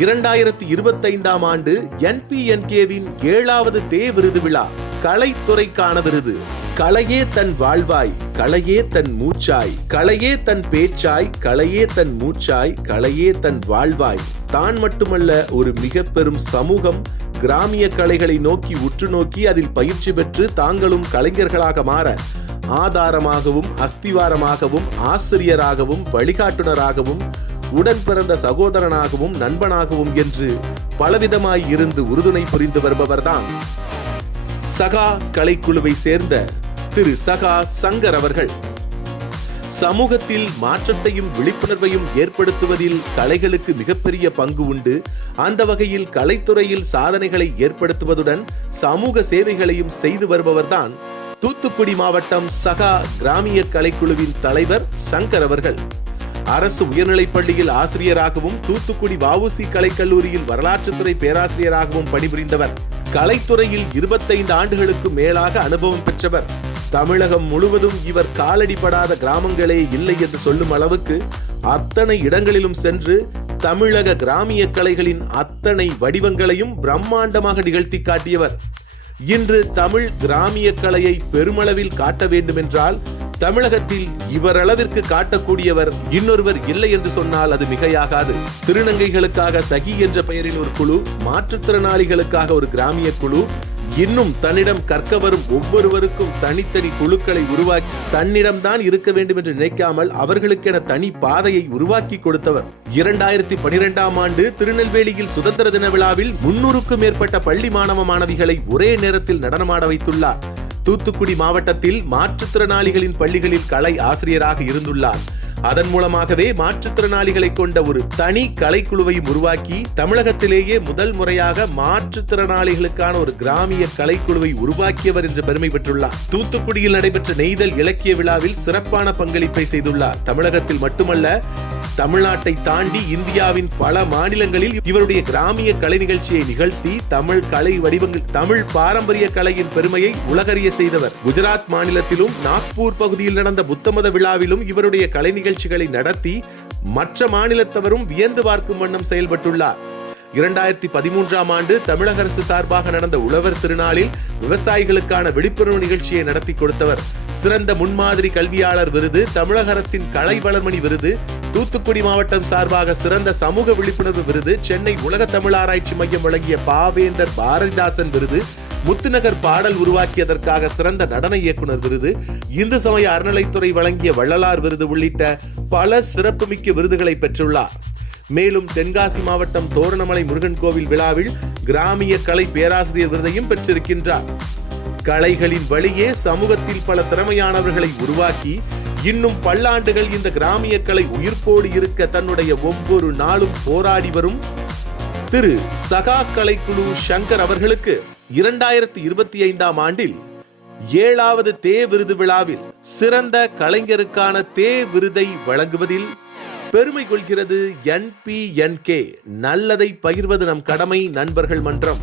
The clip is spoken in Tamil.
2025ஆம் ஆண்டு NPNKவின் 7வது தே விருது விழா கலைத்துறைக்கான விருது. கலையே தன் வாழ்வாய், கலையே தன் மூச்சாய், கலையே தன் பேச்சாய், கலையே தன் மூச்சாய், கலையே தன் வாழ்வாய். தான் மட்டுமல்ல, ஒரு மிக பெரும் சமூகம் கிராமிய கலைகளை நோக்கி உற்று நோக்கி அதில் பயிற்சி பெற்று தாங்களும் கலைஞர்களாக மாற ஆதாரமாகவும் அஸ்திவாரமாகவும் ஆசிரியராகவும் வழிகாட்டுனராகவும் உடன் பிறந்த சகோதரனாகவும் நண்பனாகவும் என்று பலவிதமாய் இருந்து உறுதுணை புரிந்து வருபவர்தான் சகா கலைக்குழுவை சேர்ந்த திரு சகா சங்கர் அவர்கள். சமூகத்தில் மாற்றத்தையும் விழிப்புணர்வையும் ஏற்படுத்துவதில் கலைகளுக்கு மிகப்பெரிய பங்கு உண்டு. அந்த வகையில் கலைத்துறையில் சாதனைகளை ஏற்படுத்துவதுடன் சமூக சேவைகளையும் செய்து வருபவர்தான் தூத்துக்குடி மாவட்டம் சகா கிராமிய கலைக்குழுவின் தலைவர் சங்கர் அவர்கள். அரசு உயர்நிலைப் பள்ளியில் ஆசிரியராகவும் தூத்துக்குடி வஉசி கலைக்கல்லூரியில் வரலாற்றுத்துறை பேராசிரியராகவும் பணிபுரிந்தவர். கலைத்துறையில் 25 ஆண்டுகளுக்கு மேலாக அனுபவம் பெற்றவர். தமிழகம் முழுவதும் இவர் காலடிப்படாத கிராமங்களே இல்லை என்று சொல்லும் அளவுக்கு அத்தனை இடங்களிலும் சென்று தமிழக கிராமிய கலைகளின் அத்தனை வடிவங்களையும் பிரம்மாண்டமாக நிகழ்த்தி காட்டியவர். இன்று தமிழ் கிராமிய கலையை பெருமளவில் காட்ட வேண்டும் என்றால் தமிழகத்தில் இவர் அளவிற்கு காட்டக்கூடியவர் இன்னொருவர் இல்லை என்று சொன்னால் அது மிகையாகாது. திருநங்கைகளுக்காக சகி என்ற பெயரில் ஒரு குழு, மாற்றுத்திறனாளிகளுக்காக ஒரு கிராமிய குழு, இன்னும் தன்னிடம் கற்க வரும் ஒவ்வொருவருக்கும் தனித்தனி குழுக்களை உருவாக்கி தன்னிடம்தான் இருக்க வேண்டும் என்று நினைக்காமல் அவர்களுக்கென தனி பாதையை உருவாக்கி கொடுத்தவர். 2012ஆம் ஆண்டு திருநெல்வேலியில் சுதந்திர தின விழாவில் 300க்கும் மேற்பட்ட பள்ளி மாணவ மாணவிகளை ஒரே நேரத்தில் நடனமாட வைத்துள்ளார். தூத்துக்குடி மாவட்டத்தில் மாற்றுத்திறனாளிகளின் பள்ளிகளில் கலை ஆசிரியராக இருந்துள்ளார். அதன் மூலமாகவே மாற்றுத்திறனாளிகளை கொண்ட ஒரு தனி கலைக்குழுவையும் உருவாக்கி தமிழகத்திலேயே முதல் முறையாக மாற்றுத்திறனாளிகளுக்கான ஒரு கிராமிய கலைக்குழுவை உருவாக்கியவர் என்று பெருமை பெற்றுள்ளார். தூத்துக்குடியில் நடைபெற்ற நெய்தல் இலக்கிய விழாவில் சிறப்பான பங்களிப்பை செய்துள்ளார். தமிழகத்தில் மட்டுமல்ல, தமிழ்நாட்டை தாண்டி இந்தியாவின் பல மாநிலங்களில் இவருடைய கிராமிய கலை நிகழ்ச்சியை நிகழ்த்தி தமிழ் கலை வடிவங்கள், தமிழ் பாரம்பரிய கலையின் பெருமையை உலகறிய செய்தவர். குஜராத் மாநிலத்திலும் நாக்பூர் பகுதியில் நடந்த புத்தமத விழாவிலும் இவருடைய கலை நிகழ்ச்சிகளை நடத்தி மற்ற மாநிலத்தவரும் வியந்து பார்க்கும் வண்ணம் செயல்பட்டுள்ளார். 2013ஆம் ஆண்டு தமிழக அரசு சார்பாக நடந்த உழவர் திருநாளில் விவசாயிகளுக்கான விழிப்புணர்வு நிகழ்ச்சியை நடத்தி கொடுத்தவர். சிறந்த முன்மாதிரி கல்வியாளர் விருது, தமிழக அரசின் கலை வளர்மணி விருது, தூத்துக்குடி மாவட்டம் சார்பாக சிறந்த சமூக விழிப்புணர்வு விருது, சென்னை உலக தமிழ் ஆராய்ச்சி மையம் வழங்கிய பாவேந்தர் பாரதிதாசன் விருது, முத்துநகர் பாடல் உருவாக்கியதற்காக சிறந்த நடன இயக்குனர் விருது, இந்து சமய அறநிலைத்துறை வழங்கிய வள்ளலார் விருது உள்ளிட்ட பல சிறப்புமிக்க விருதுகளை பெற்றுள்ளார். மேலும் தென்காசி மாவட்டம் தோரணமலை முருகன் கோவில் விழாவில் கிராமிய கலை பேராசிரியர் விருதையும் பெற்றிருக்கின்றார். கலைகளின் வழியே சமூகத்தில் பல திறமையானவர்களை உருவாக்கி இன்னும் பல்லாண்டுகள் இந்த கிராமிய கலை உயிர்ப்போடு இருக்க தன்னுடைய ஒவ்வொரு நாளும் போராடி வரும் திரு சகா கலைக்குழு சங்கர் அவர்களுக்கு 2025ஆம் ஆண்டில் 7வது தே விருது விழாவில் சிறந்த கலைஞருக்கான தே விருதை வழங்குவதில் பெருமை கொள்கிறது NPNK. நல்லதை பகிர்வது நம் கடமை. நண்பர்கள் மன்றம்.